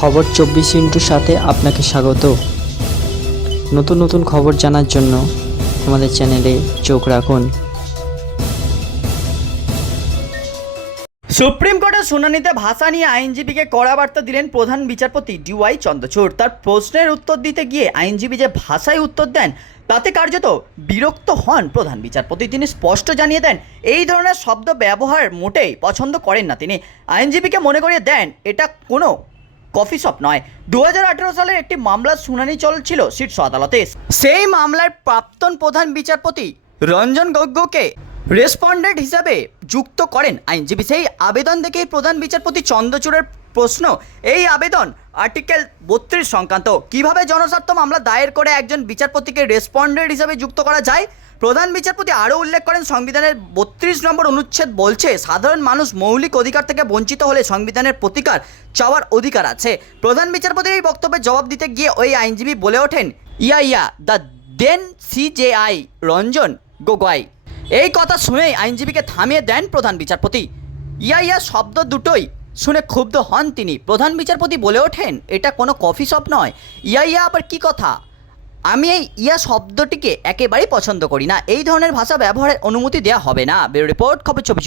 খবর চব্বিশ ইন্টুর সাথে আপনাকে স্বাগত। নতুন নতুন খবর জানার জন্য আমাদের চ্যানেলে চোখ রাখুন। সুপ্রিম কোর্টের শুনানিতে ভাষা নিয়ে আইনজীবীকে কড়া বার্তা দিলেন প্রধান বিচারপতি ডিওয়াই চন্দ্রচূড়। তার প্রশ্নের উত্তর দিতে গিয়ে আইনজীবী যে ভাষায় উত্তর দেন, তাতে কার্যত বিরক্ত হন প্রধান বিচারপতি। তিনি স্পষ্ট জানিয়ে দেন, এই ধরনের শব্দ ব্যবহার মোটেই পছন্দ করেন না তিনি। আইনজীবীকে মনে করিয়ে দেন, এটা কোনো কফি শপ নয়। দু সালের একটি মামলার শুনানি চলছিল শীর্ষ আদালতে সেই মামলার প্রাক্তন প্রধান বিচারপতি রঞ্জন গগ্গকে রেসপন্ডেন্ট হিসাবে যুক্ত করেন আইনজীবী। সেই আবেদন দেখেই প্রধান বিচারপতি চন্দ্রচূড়ের প্রশ্ন, এই আবেদন আর্টিকেল বত্রিশ সংক্রান্ত কীভাবে জনস্বার্থ মামলা দায়ের করে একজন বিচারপতিকে রেসপন্ডেন্ট হিসাবে যুক্ত করা যায়, প্রধান বিচারপতি আরও উল্লেখ করেন, সংবিধানের বত্রিশ নম্বর অনুচ্ছেদ বলছে, সাধারণ মানুষ মৌলিক অধিকার থেকে বঞ্চিত হলে সংবিধানের প্রতিকার চাওয়ার অধিকার আছে। প্রধান বিচারপতির এই বক্তব্যের জবাব দিতে গিয়ে ওই আইনজীবী বলে ওঠেন, yeah yeah, the then CJI Ranjan Gogoi এই কথা শুনেই আইনজীবীকে থামিয়ে দেন প্রধান বিচারপতি। ইয়া ইয়া শব্দ দুটোই শুনে ক্ষুব্ধ হন তিনি। প্রধান বিচারপতি বলে ওঠেন, এটা কোনো কফি শপ নয়। ইয়া ইয়া, আবার কি কথা? আমি এই ইয়া শব্দটিকে একেবারেই পছন্দ করি না। এই ধরনের ভাষা ব্যবহারের অনুমতি দেওয়া হবে না। বেরো রিপোর্ট, খবর চব্বিশ